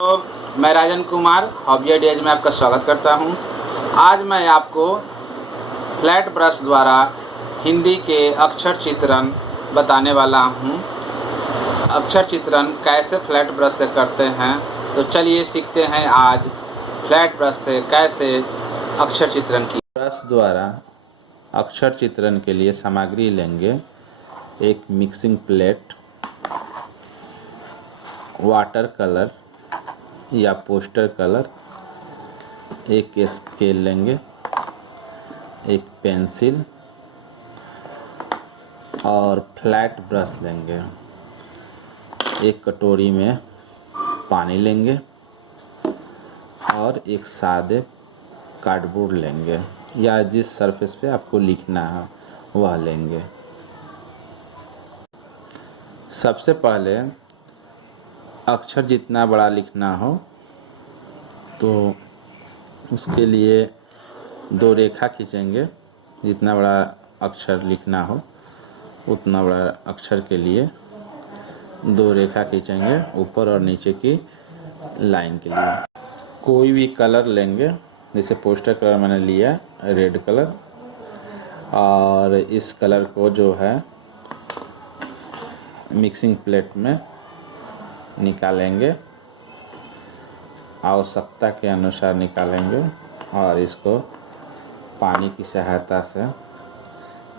तो मैं Rajan Kumar hobby ideas में आपका स्वागत करता हूं। आज मैं आपको फ्लैट ब्रश द्वारा हिंदी के अक्षर चित्रण बताने वाला हूं। अक्षर चित्रण कैसे फ्लैट ब्रश से करते हैं, तो चलिए सीखते हैं आज फ्लैट ब्रश से कैसे अक्षर चित्रण की। ब्रश द्वारा अक्षर चित्रण के लिए सामग्री लेंगे। एक मिक्सिंग प्लेट, वाटर कलर या पोस्टर कलर, एक स्केल लेंगे, एक पेंसिल और फ्लैट ब्रश लेंगे। एक कटोरी में पानी लेंगे और एक सादे कार्डबोर्ड लेंगे या जिस सरफेस पे आपको लिखना है वह लेंगे। सबसे पहले अक्षर जितना बड़ा लिखना हो तो उसके लिए दो रेखा खींचेंगे। जितना बड़ा अक्षर लिखना हो उतना बड़ा अक्षर के लिए दो रेखा खींचेंगे, ऊपर और नीचे की लाइन के लिए। कोई भी कलर लेंगे, जैसे पोस्टर कलर मैंने लिया रेड कलर, और इस कलर को जो है मिक्सिंग प्लेट में निकालेंगे, आवश्यकता के अनुसार निकालेंगे और इसको पानी की सहायता से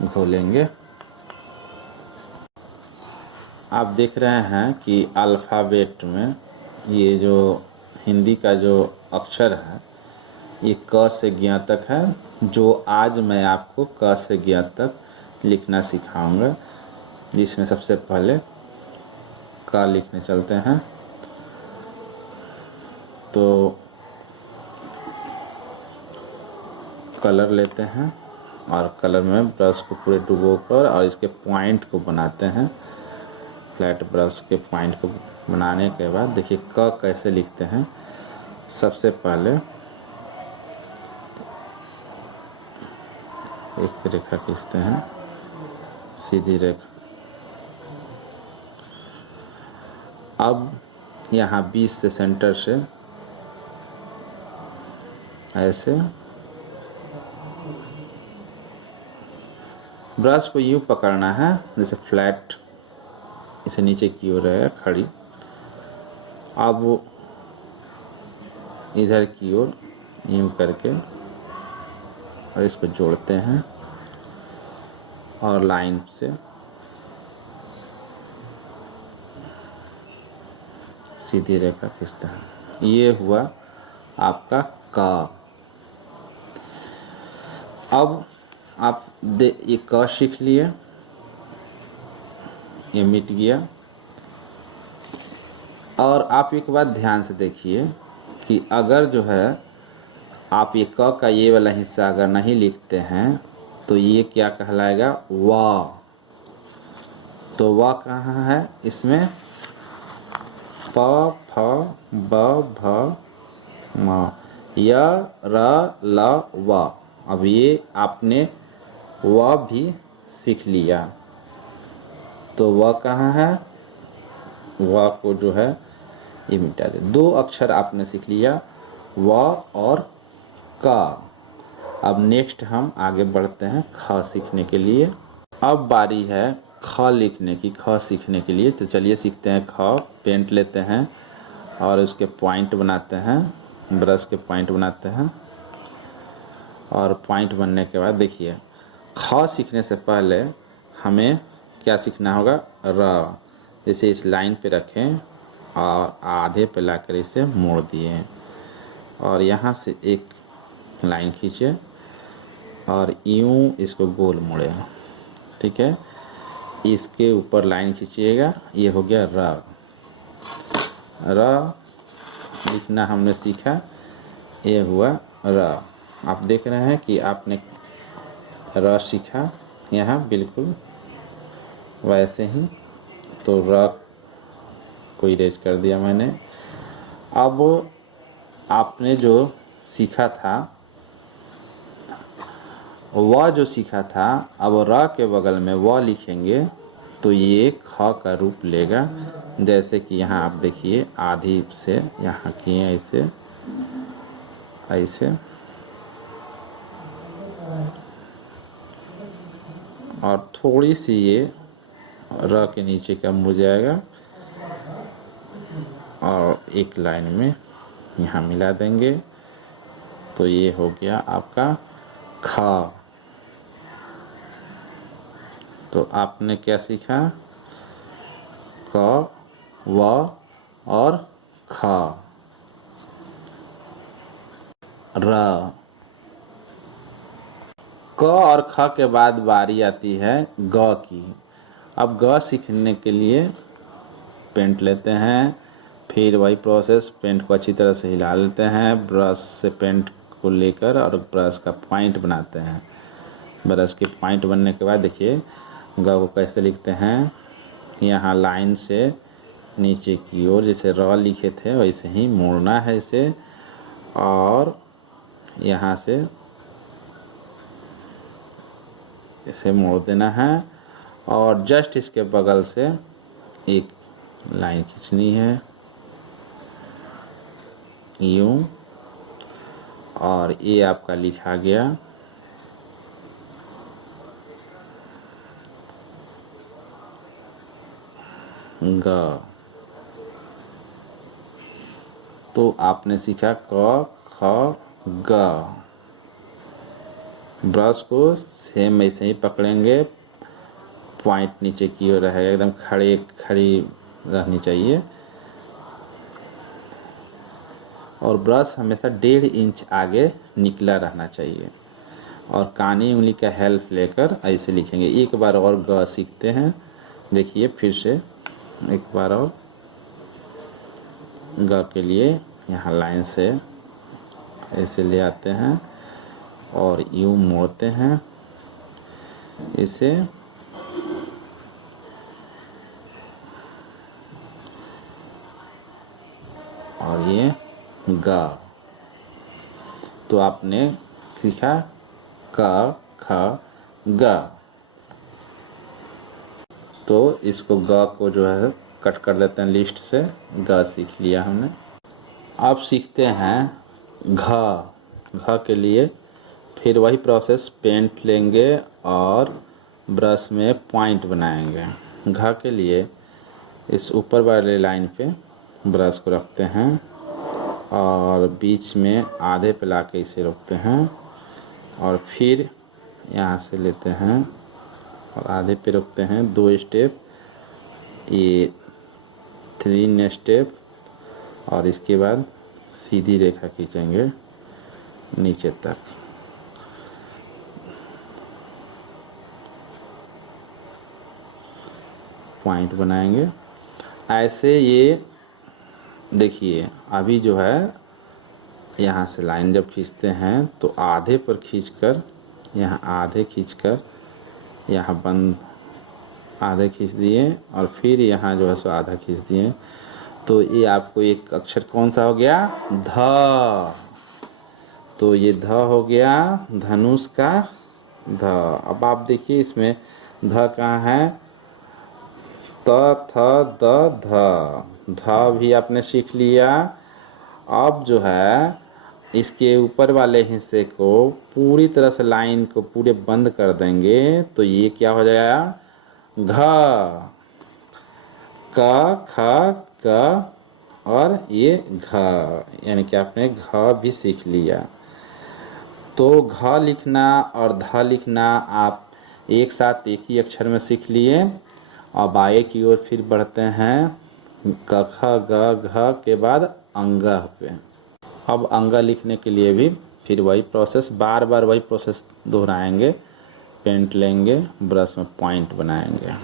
घोलेंगे। आप देख रहे हैं कि अल्फ़ाबेट में ये जो हिंदी का जो अक्षर है ये क से ज्ञ तक है, जो आज मैं आपको क से ज्ञ तक लिखना सिखाऊंगा। जिसमें सबसे पहले क लिखने चलते हैं। तो कलर लेते हैं और कलर में ब्रश को पूरे डुबोकर और इसके पॉइंट को बनाते हैं। फ्लैट ब्रश के पॉइंट को बनाने के बाद देखिए क कैसे लिखते हैं। सबसे पहले एक रेखा खींचते हैं, सीधी रेखा। अब यहाँ 20 से सेंटर से ऐसे ब्रश को यूँ पकड़ना है जैसे फ्लैट इसे नीचे की ओर है खड़ी। अब वो इधर की ओर यूँ करके और इसको जोड़ते हैं और लाइन से सीधी रेखा खींचते हैं। ये हुआ आपका क। अब आप ये क सीख लिए, ये मिट गया। और आप एक बात ध्यान से देखिए कि अगर जो है आप ये क का ये वाला हिस्सा अगर नहीं लिखते हैं तो ये क्या कहलाएगा? वा। तो वा कहाँ है? इसमें प फ ब भ म य र ल व। अब ये आपने व भी सीख लिया। तो व कहाँ है? व को जो है ये मिटा दे। दो अक्षर आपने सीख लिया, व और क। अब नेक्स्ट हम आगे बढ़ते हैं ख सीखने के लिए। अब बारी है ख लिखने की, ख सीखने के लिए। तो चलिए सीखते हैं ख। पेंट लेते हैं और उसके पॉइंट बनाते हैं, ब्रश के पॉइंट बनाते हैं। और पॉइंट बनने के बाद देखिए ख सीखने से पहले हमें क्या सीखना होगा? र। जैसे इस लाइन पे रखें और आधे पे लाकर इसे मोड़ दिए और यहाँ से एक लाइन खींचे और यूँ इसको गोल मोड़े। ठीक है, इसके ऊपर लाइन खींचिएगा। ये हो गया र। र लिखना हमने सीखा, ये हुआ र। आप देख रहे हैं कि आपने र सीखा यहाँ बिल्कुल वैसे ही। तो र को इरेज कर दिया मैंने। अब आपने जो सीखा था, व जो सीखा था, अब र के बगल में व लिखेंगे तो ये ख का रूप लेगा। जैसे कि यहाँ आप देखिए आधी से यहाँ किए ऐसे ऐसे, और थोड़ी सी ये र के नीचे कम हो जाएगा और एक लाइन में यहाँ मिला देंगे। तो ये हो गया आपका ख। तो आपने क्या सीखा? क, व और ख। र। क और ख के बाद बारी आती है ग की। अब ग सीखने के लिए पेंट लेते हैं, फिर वही प्रोसेस, पेंट को अच्छी तरह से हिला लेते हैं, ब्रश से पेंट को लेकर और ब्रश का पॉइंट बनाते हैं। ब्रश के पॉइंट बनने के बाद देखिए ग को कैसे लिखते हैं। यहाँ लाइन से नीचे की ओर जैसे र लिखे थे वैसे ही मोड़ना है इसे, और यहाँ से इसे मोड़ देना है, और जस्ट इसके बगल से एक लाइन खींचनी है यूं, और ये आपका लिखा गया ग। तो आपने सीखा क, ख, ग। ब्रश को सेम ऐसे ही पकड़ेंगे, पॉइंट नीचे की ओर रहेगा, एकदम खड़ी रहनी चाहिए, और ब्रश हमेशा 1.5 इंच आगे निकला रहना चाहिए, और कानी उंगली का हेल्प लेकर ऐसे लिखेंगे। एक बार और ग सीखते हैं, देखिए फिर से एक बार और ग के लिए यहाँ लाइन से ऐसे ले आते हैं और यूं मोड़ते हैं इसे, और ये ग। तो आपने सीखा क, ख, ग। तो इसको ग को जो है कट कर देते हैं लिस्ट से, ग सीख लिया हमने। अब सीखते हैं घ। घ के लिए फिर वही प्रोसेस, पेंट लेंगे और ब्रश में पॉइंट बनाएंगे। घ के लिए इस ऊपर वाले लाइन पे ब्रश को रखते हैं और बीच में आधे पे लाके इसे रोकते हैं, और फिर यहाँ से लेते हैं और आधे पे रोकते हैं। 2 स्टेप, ये 3 स्टेप, और इसके बाद सीधी रेखा खींचेंगे नीचे तक। पॉइंट बनाएंगे ऐसे। ये देखिए अभी जो है यहाँ से लाइन जब खींचते हैं तो आधे पर खींचकर, यहाँ आधे खींचकर यहाँ बंद, आधे खींच दिए और फिर यहाँ जो है सो आधा खींच दिए। तो ये आपको एक अक्षर कौन सा हो गया? ध। तो ये ध हो गया, धनुष का ध। अब आप देखिए इसमें ध कहाँ है? त, थ, द, ध। ध भी आपने सीख लिया। अब जो है इसके ऊपर वाले हिस्से को पूरी तरह से लाइन को पूरे बंद कर देंगे, तो ये क्या हो जाएगा? घ। क, ख, ग और ये घ, यानी कि आपने घ भी सीख लिया। तो घ लिखना और ध लिखना आप एक साथ एक ही अक्षर में सीख लिए। अब आगे की ओर फिर बढ़ते हैं क, ख, ग, घ के बाद अंग पे। अब अंग लिखने के लिए भी फिर वही प्रोसेस, बार बार वही प्रोसेस दोहराएंगे। पेंट लेंगे, ब्रश में पॉइंट बनाएंगे।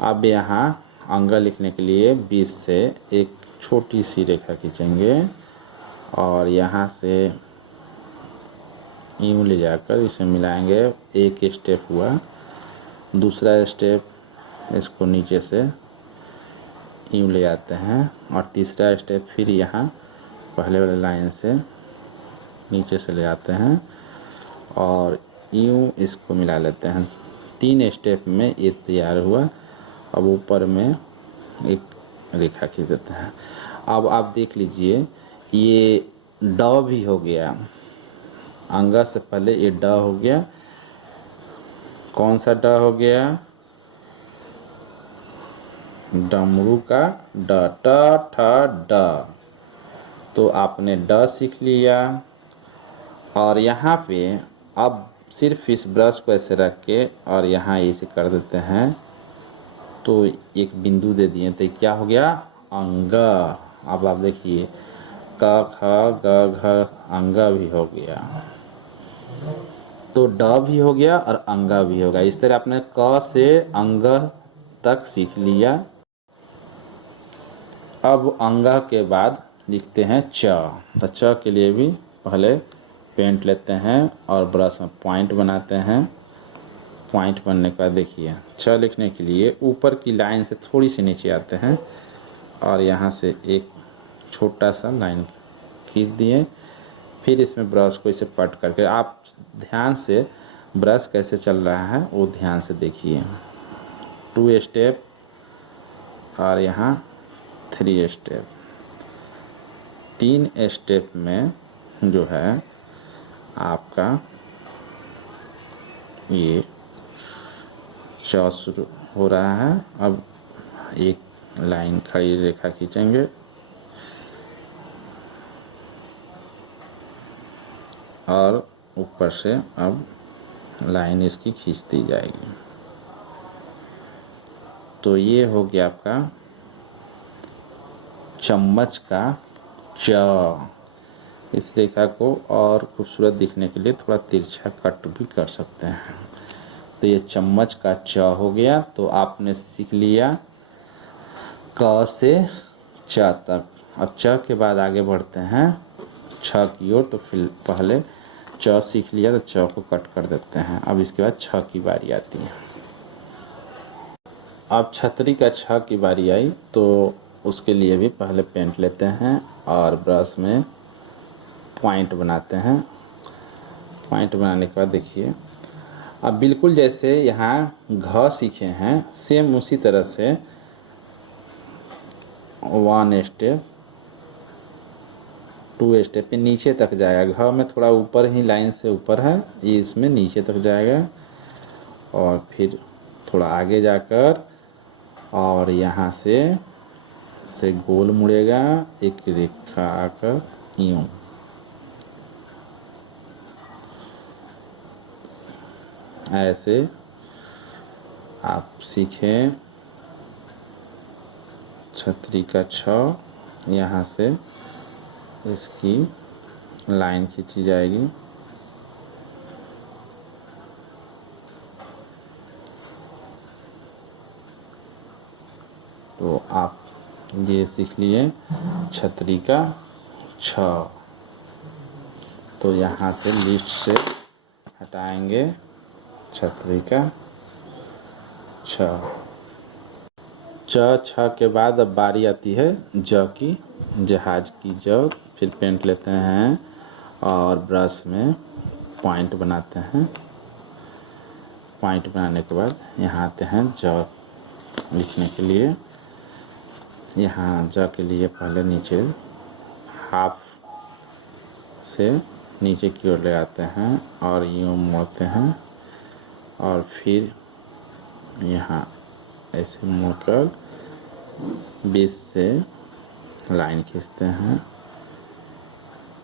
अब यहाँ अंग लिखने के लिए बीच से एक छोटी सी रेखा खींचेंगे और यहाँ से यूँ ले जाकर इसे मिलाएंगे। एक स्टेप हुआ, दूसरा स्टेप इसको नीचे से यूँ ले जाते हैं, और तीसरा स्टेप फिर यहाँ पहले वाले लाइन से नीचे से ले आते हैं और यूँ इसको मिला लेते हैं। 3 स्टेप में ये तैयार हुआ। अब ऊपर में एक रेखा खींच देते हैं। अब आप देख लीजिए ये ड भी हो गया, अंगा से पहले ये ड हो गया। कौन सा ड हो गया? डमरू का ड, ट ठ ड। तो आपने ड सीख लिया। और यहाँ पे अब सिर्फ इस ब्रश को ऐसे रख के और यहाँ ऐसे कर देते हैं तो एक बिंदु दे दिए, तो क्या हो गया? अंग। अब आप देखिए क ख ग घ अंगा भी हो गया, तो ड भी हो गया और अंगा भी हो गया। इस तरह आपने क से अंग तक सीख लिया। अब अंगा के बाद लिखते हैं च। तो च के लिए भी पहले पेंट लेते हैं और ब्रश में पॉइंट बनाते हैं। पॉइंट बनने के बाद देखिए च लिखने के लिए ऊपर की लाइन से थोड़ी सी नीचे आते हैं और यहाँ से एक छोटा सा लाइन खींच दिए। फिर इसमें ब्रश को इसे पट करके आप ध्यान से ब्रश कैसे चल रहा है वो ध्यान से देखिए। 2 स्टेप और यहाँ 3 स्टेप। 3 स्टेप में जो है आपका ये च शुरू हो रहा है। अब एक लाइन खड़ी रेखा खींचेंगे और ऊपर से अब लाइन इसकी खींच दी जाएगी। तो ये हो गया आपका चम्मच का च। इस रेखा को और खूबसूरत दिखने के लिए थोड़ा तिरछा कट भी कर सकते हैं। तो ये चम्मच का च हो गया। तो आपने सीख लिया क से च तक। अब च के बाद आगे बढ़ते हैं छ की ओर। तो फिर पहले च सीख लिया तो च को कट कर देते हैं। अब इसके बाद छ की बारी आती है। अब छतरी का छ की बारी आई तो उसके लिए भी पहले पेंट लेते हैं और ब्रश में पॉइंट बनाते हैं। पॉइंट बनाने के बाद देखिए अब बिल्कुल जैसे यहाँ घ सीखे हैं सेम उसी तरह से 1 स्टेप 2 स्टेप पे नीचे तक जाएगा। घ में थोड़ा ऊपर ही लाइन से ऊपर है, ये इसमें नीचे तक जाएगा और फिर थोड़ा आगे जाकर और यहाँ से गोल मुड़ेगा, एक रेखा आकर यूं। ऐसे आप सीखें छतरी का छ। यहाँ से इसकी लाइन खींची जाएगी। तो आप ये सीख लिए छतरी का छ। तो यहाँ से लिस्ट से हटाएंगे छतरी का छ। छ के बाद अब बारी आती है ज की, जहाज की ज। फिर पेंट लेते हैं और ब्रश में पॉइंट बनाते हैं। पॉइंट बनाने के बाद यहाँ आते हैं ज लिखने के लिए। यहाँ ज के लिए पहले नीचे हाफ से नीचे की ओर ले आते हैं और यूँ मोड़ते हैं और फिर यहाँ ऐसे मोड़कर बीच से लाइन खींचते हैं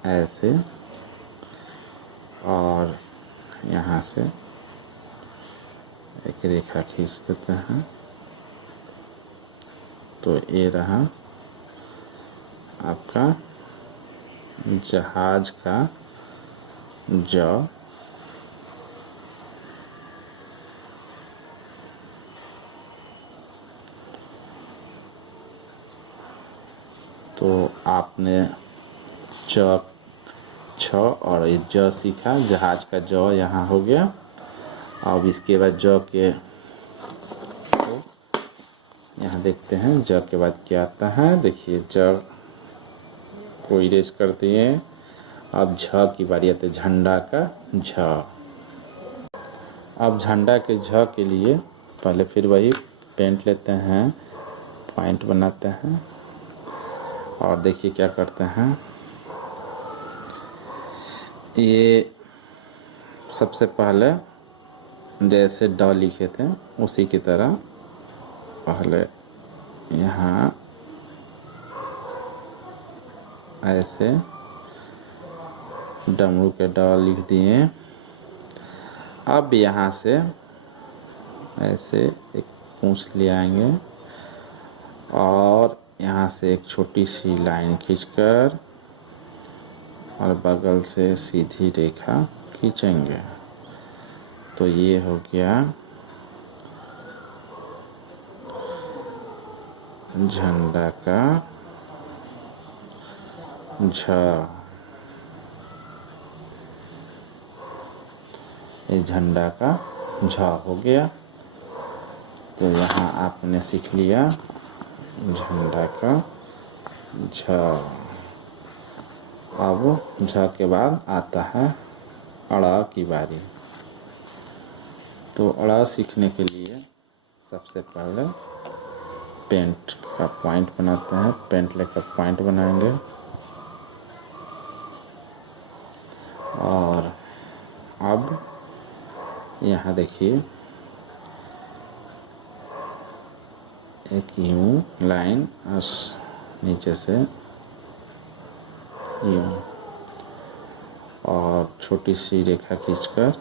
ऐसे और यहाँ से एक रेखा खींच देते हैं। तो ये रहा आपका जहाज का ज। तो आपने छ और ये ज सीखा, जहाज का ज यहाँ हो गया। अब इसके बाद ज के यहाँ देखते हैं ज के बाद क्या आता है। देखिए ज को इरेज कर दिए। अब झ की बारी आती है, झंडा का झ। अब झंडा के झ के लिए पहले फिर वही पेंट लेते हैं, पॉइंट बनाते हैं और देखिए क्या करते हैं। ये सबसे पहले जैसे ड लिखे थे उसी की तरह पहले यहाँ ऐसे डमरू के ड लिख दिए। अब यहाँ से ऐसे एक पूंछ ले आएंगे और यहाँ से एक छोटी सी लाइन खींचकर और बगल से सीधी रेखा खींचेंगे। तो ये हो गया झंडा का झ। ये झंडा का झ हो गया। तो यहाँ आपने सीख लिया झंडा का झ। अब झ के बाद आता है अड़ा की बारी। तो अड़ा सीखने के लिए सबसे पहले पेंट का पॉइंट बनाते हैं। पेंट लेकर पॉइंट बनाएंगे और अब यहाँ देखिए एक यूं लाइन नीचे से यूं और छोटी सी रेखा खींचकर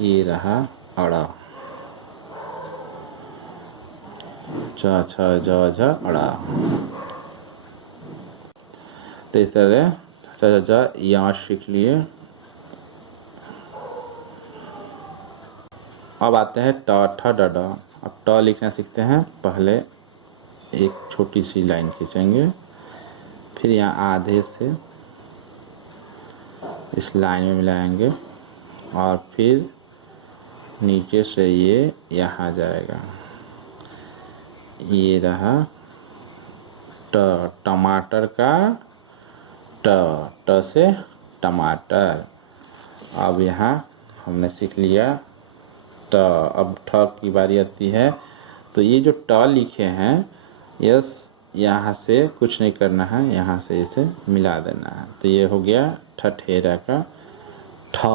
ये रहा अड़ा। च छ ज झ अड़ा। तो इस तरह छ छ ज यहाँ सीख लिए। अब आते हैं ट ठ ड ड। अब ट लिखना सीखते हैं। पहले एक छोटी सी लाइन खींचेंगे, फिर यहाँ आधे से इस लाइन में मिलाएंगे और फिर नीचे से ये यहाँ जाएगा। ये रहा ट, टमाटर का ट, ट से टमाटर। अब यहाँ हमने सीख लिया ट। अब ठ की बारी आती है। तो ये जो ट लिखे हैं यस, यहाँ से कुछ नहीं करना है, यहाँ से इसे मिला देना है। तो ये हो गया ठठेरा का ठ।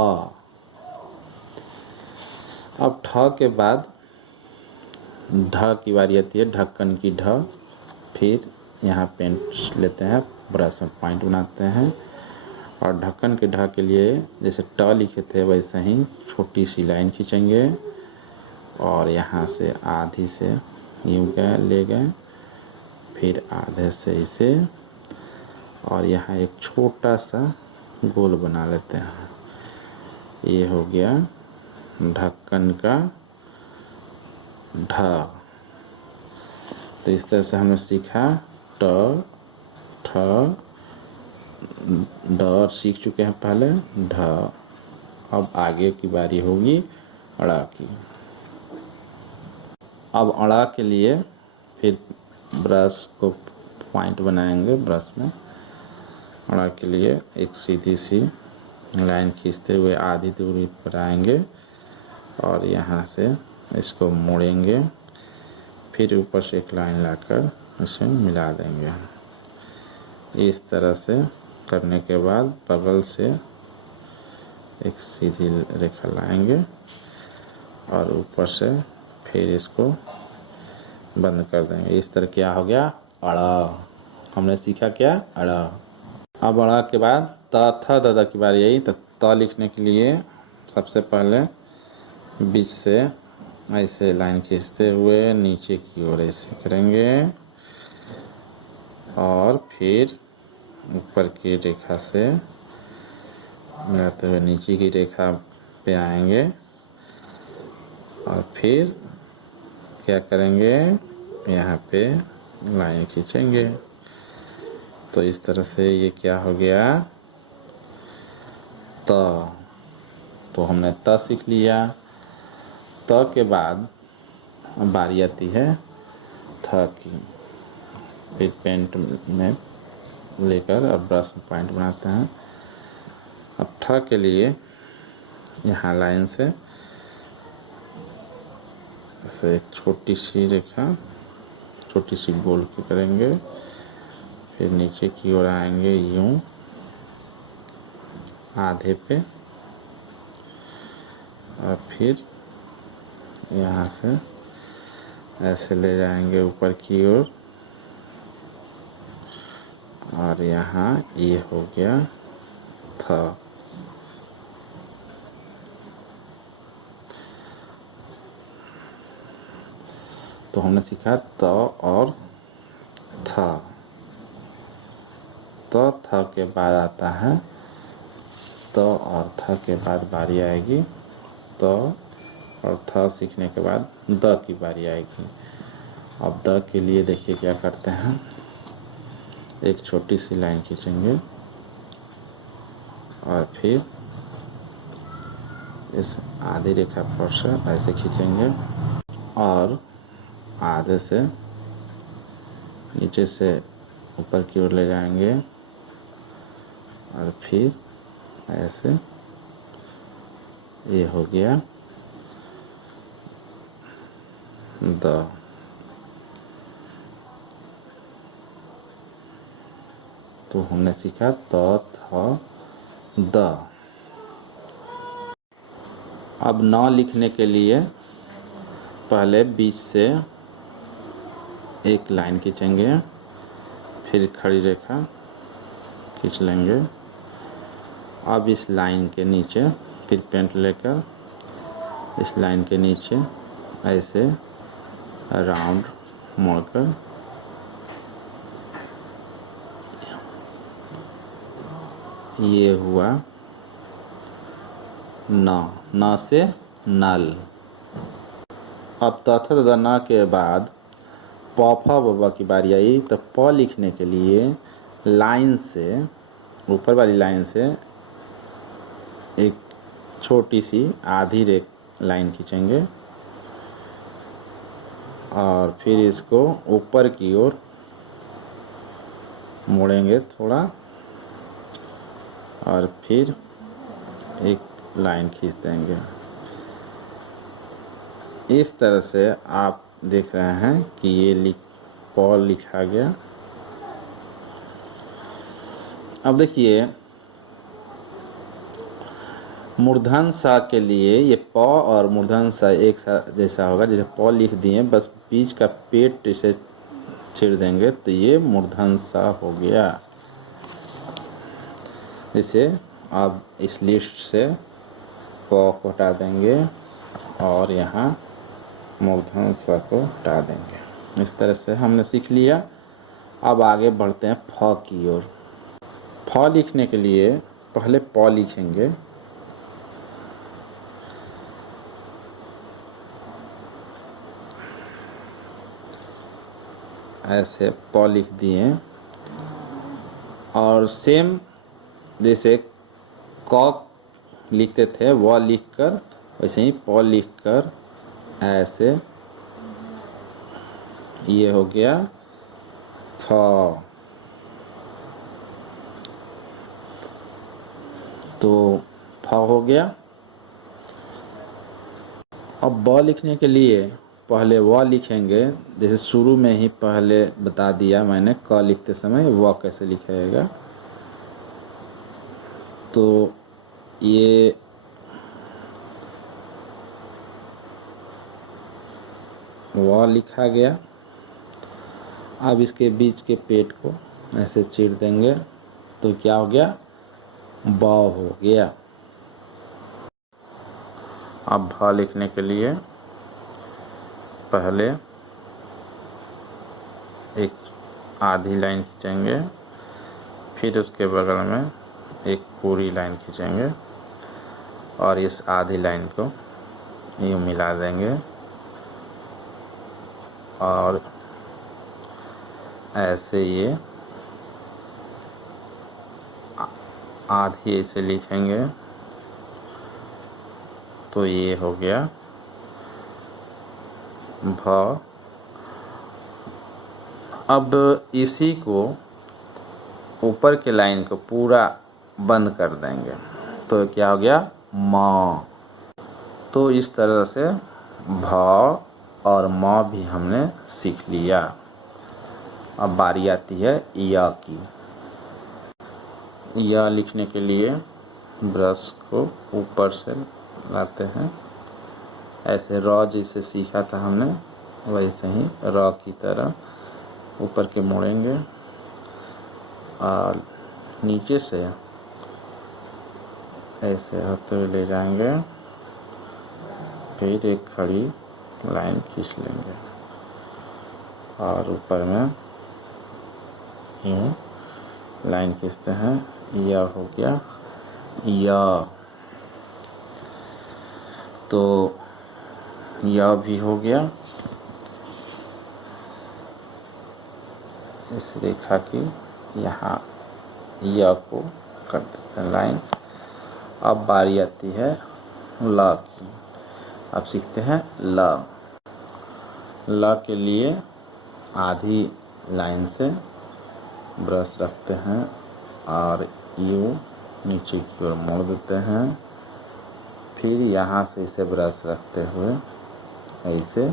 अब ठ के बाद ढ की बारी आती है, ढक्कन की ढ। फिर यहाँ पेंट लेते हैं, ब्रश में पॉइंट बनाते हैं और ढक्कन के ढ के लिए जैसे ट लिखे थे वैसे ही छोटी सी लाइन खींचेंगे और यहाँ से आधी से यूं गए ले गए, फिर आधे से इसे और यहाँ एक छोटा सा गोल बना लेते हैं। ये हो गया ढक्कन का ढ। तो इस तरह से हमने सीखा ट, ठ, ड सीख चुके हैं पहले, ढ। अब आगे की बारी होगी अड़ा की। अब अड़ा के लिए फिर ब्रश को पॉइंट बनाएंगे ब्रश में। अड़ा के लिए एक सीधी सी लाइन खींचते हुए आधी दूरी पर आएंगे और यहाँ से इसको मोड़ेंगे, फिर ऊपर से एक लाइन लाकर इसे मिला देंगे। इस तरह से करने के बाद बगल से एक सीधी रेखा लाएंगे और ऊपर से फिर इसको बंद कर देंगे। इस तरह क्या हो गया अड़ा। हमने सीखा क्या अड़ा। अब अड़ा के बाद त थ द द की बारी आई। तो त लिखने के लिए सबसे पहले बीच से ऐसे लाइन खींचते हुए नीचे की ओर ऐसे करेंगे और फिर ऊपर की रेखा से मिलाते हुए नीचे की रेखा पे आएंगे और फिर क्या करेंगे यहाँ पे लाइन खींचेंगे। तो इस तरह से ये क्या हो गया त। तो हमने त सीख लिया। त के बाद बारी आती है थ की। फिर पेंट में लेकर और ब्रश में पॉइंट बनाते हैं। अब ठ के लिए यहाँ लाइन से ऐसे एक छोटी सी रेखा, छोटी सी गोल की करेंगे, फिर नीचे की ओर आएंगे यूं आधे पे, और फिर यहाँ से ऐसे ले जाएंगे ऊपर की ओर, और यहाँ ये हो गया थ। तो हमने सीखा त और थ। त थ के बाद आता है त, और थ के बाद बारी आएगी त, और थ सीखने के बाद द की बारी आएगी। अब द के लिए देखिए क्या करते हैं, एक छोटी सी लाइन खींचेंगे और फिर इस आधी रेखा पर से ऐसे खींचेंगे और आधे से नीचे से ऊपर की ओर ले जाएंगे, और फिर ऐसे ये हो गया द। तो हमने सीखा त थ द। अब न लिखने के लिए पहले बीच से एक लाइन खींचेंगे, फिर खड़ी रेखा खींच लेंगे। अब इस लाइन के नीचे फिर पेंट लेकर इस लाइन के नीचे ऐसे राउंड मोड़कर ये हुआ न से नल। अब तथा तथा न के बाद प फ ब ब की बारी आई, तो प लिखने के लिए लाइन से, ऊपर वाली लाइन से एक छोटी सी आधी लाइन खींचेंगे और फिर इसको ऊपर की ओर मोड़ेंगे थोड़ा, और फिर एक लाइन खींच देंगे। इस तरह से आप देख रहे हैं कि ये प लिखा गया। अब देखिए मूर्धन सा के लिए ये प और मूर्धन सा एक सा जैसा होगा, जैसे प लिख दिए, बस बीच का पेट इसे छेड़ देंगे तो ये मूर्धन सा हो गया। इसे अब इस लिस्ट से प को हटा देंगे और यहाँ मूर्धन सा को हटा देंगे। इस तरह से हमने सीख लिया। अब आगे बढ़ते हैं फ की ओर। फ लिखने के लिए पहले प लिखेंगे, ऐसे प लिख दिए, और सेम जैसे क लिखते थे वह लिखकर वैसे ही प लिखकर ऐसे ये हो गया फ। तो फ हो गया। अब ब लिखने के लिए पहले व लिखेंगे, जैसे शुरू में ही पहले बता दिया मैंने क लिखते समय व कैसे लिखेगा। तो ये व लिखा गया। अब इसके बीच के पेट को ऐसे चीर देंगे तो क्या हो गया, ब हो गया। अब भ लिखने के लिए पहले एक आधी लाइन खींचेंगे, फिर उसके बगल में एक पूरी लाइन खींचेंगे और इस आधी लाइन को यूँ मिला देंगे और ऐसे ये आधी ऐसे लिखेंगे तो ये हो गया भ। अब इसी को ऊपर के लाइन को पूरा बंद कर देंगे तो क्या हो गया म। तो इस तरह से भ और म भी हमने सीख लिया। अब बारी आती है या की। या लिखने के लिए ब्रश को ऊपर से लाते हैं, ऐसे र जैसे सीखा था हमने वैसे ही र की तरह ऊपर के मोड़ेंगे और नीचे से ऐसे होते हुए ले जाएंगे, फिर एक खड़ी लाइन खींच लेंगे और ऊपर में यूँ लाइन खींचते हैं। यह हो गया या। तो यह भी हो गया। इस रेखा की यहाँ या को कर देते हैं लाइन। अब बारी आती है ल की। अब सीखते हैं ल। ल के लिए आधी लाइन से ब्रश रखते हैं और यूँ नीचे की ओर मोड़ देते हैं, फिर यहाँ से इसे ब्रश रखते हुए ऐसे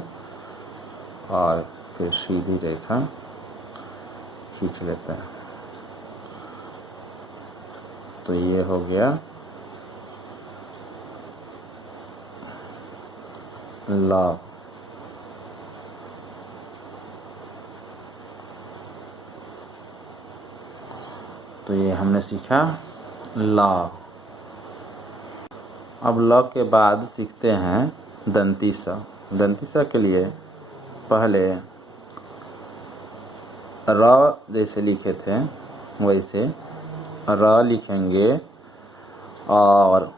और फिर सीधी रेखा खींच लेते हैं। तो ये हो गया ल। तो ये हमने सीखा ल। अब ल के बाद सीखते हैं दंती स। दंती स के लिए पहले र जैसे लिखे थे वैसे र लिखेंगे और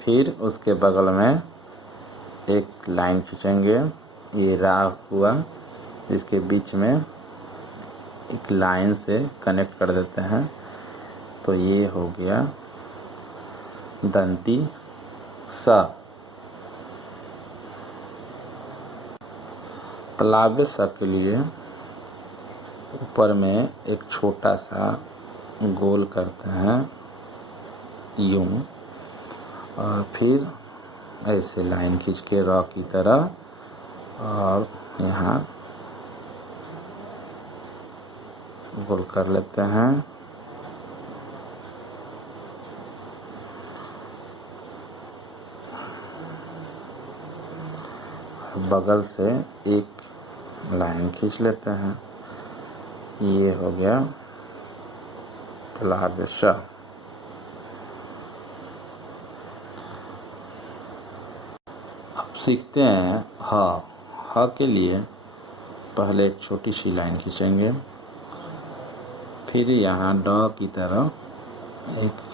फिर उसके बगल में एक लाइन खींचेंगे। ये रा हुआ, इसके बीच में एक लाइन से कनेक्ट कर देते हैं। तो ये हो गया दंती स। तालव्य स के लिए ऊपर में एक छोटा सा गोल करते हैं यूं और फिर ऐसे लाइन खींच के र की तरह और यहाँ गोल कर लेते हैं। बगल से एक लाइन खींच लेते हैं। ये हो गया तालव्य श। अब सीखते हैं ह। ह के लिए पहले एक छोटी सी लाइन खींचेंगे, फिर यहाँ ड की तरह एक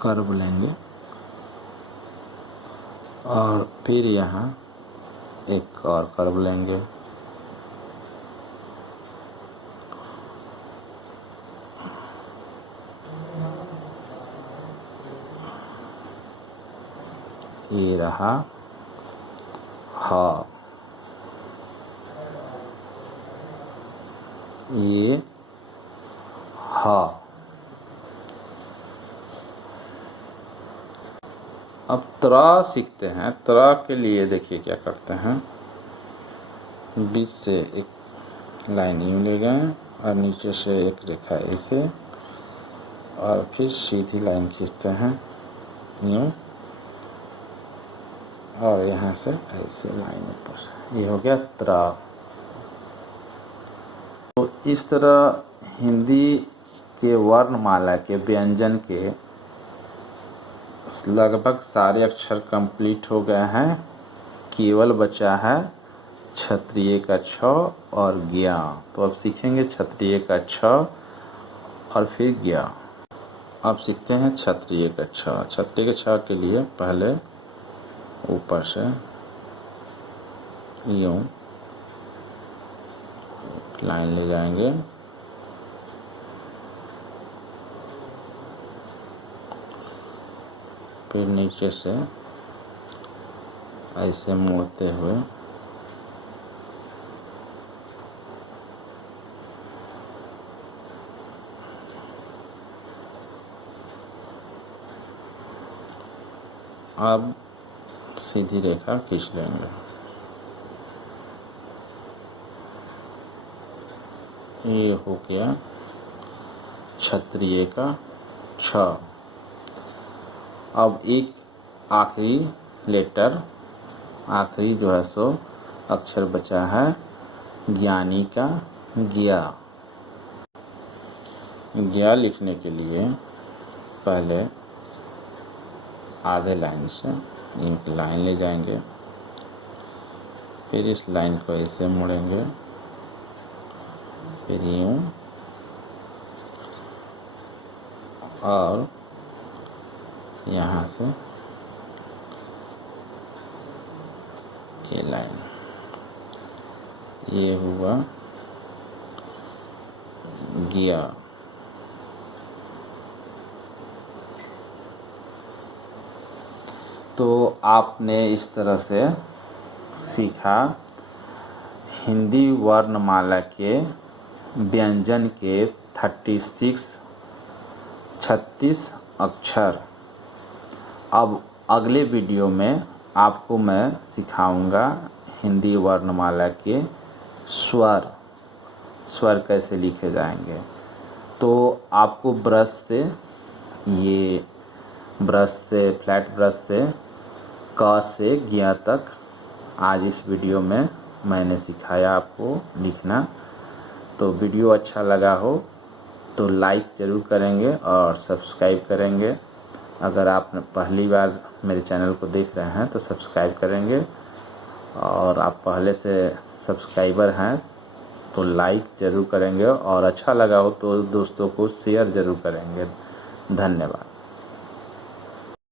कर्व लेंगे और फिर यहाँ एक और कर्व लेंगे। ये रहा ह। ये ह। अब त्र सीखते हैं। त्र के लिए देखिए क्या करते हैं, बीच से एक लाइन यूँ ले गए और नीचे से एक रेखा ऐसे और फिर सीधी लाइन खींचते हैं यूँ और यहाँ से ऐसे लाइन ऊपर से। ये हो गया त्र। तो इस तरह हिंदी के वर्णमाला के व्यंजन के लगभग सारे अक्षर कंप्लीट हो गए हैं। केवल बचा है क्षत्रिय का छ और ज्ञ। तो अब सीखेंगे क्षत्रिय का छ और फिर ज्ञ। अब सीखते हैं क्षत्रिय का छ। क्षत्रिय के छ के लिए पहले ऊपर से यूं लाइन ले जाएंगे, फिर नीचे से ऐसे मोड़ते हुए अब सीधी रेखा खींच लेंगे। ये हो गया क्षत्रिय का छ। अब एक आखिरी लेटर, आखिरी जो है सो अक्षर बचा है ज्ञानी का ज्ञा। ज्ञा लिखने के लिए पहले आधे लाइन से एक लाइन ले जाएंगे, फिर इस लाइन को ऐसे मोड़ेंगे, फिर यूं, और यहाँ से ये लाइन, ये हुआ गया। तो आपने इस तरह से सीखा हिंदी वर्णमाला के व्यंजन के 36 अक्षर। अब अगले वीडियो में आपको मैं सिखाऊंगा हिंदी वर्णमाला के स्वर कैसे लिखे जाएंगे। तो आपको फ्लैट ब्रश से क से ज्ञ तक आज इस वीडियो में मैंने सिखाया आपको लिखना। तो वीडियो अच्छा लगा हो तो लाइक ज़रूर करेंगे और सब्सक्राइब करेंगे। अगर आप पहली बार मेरे चैनल को देख रहे हैं तो सब्सक्राइब करेंगे, और आप पहले से सब्सक्राइबर हैं तो लाइक ज़रूर करेंगे, और अच्छा लगा हो तो दोस्तों को शेयर ज़रूर करेंगे। धन्यवाद।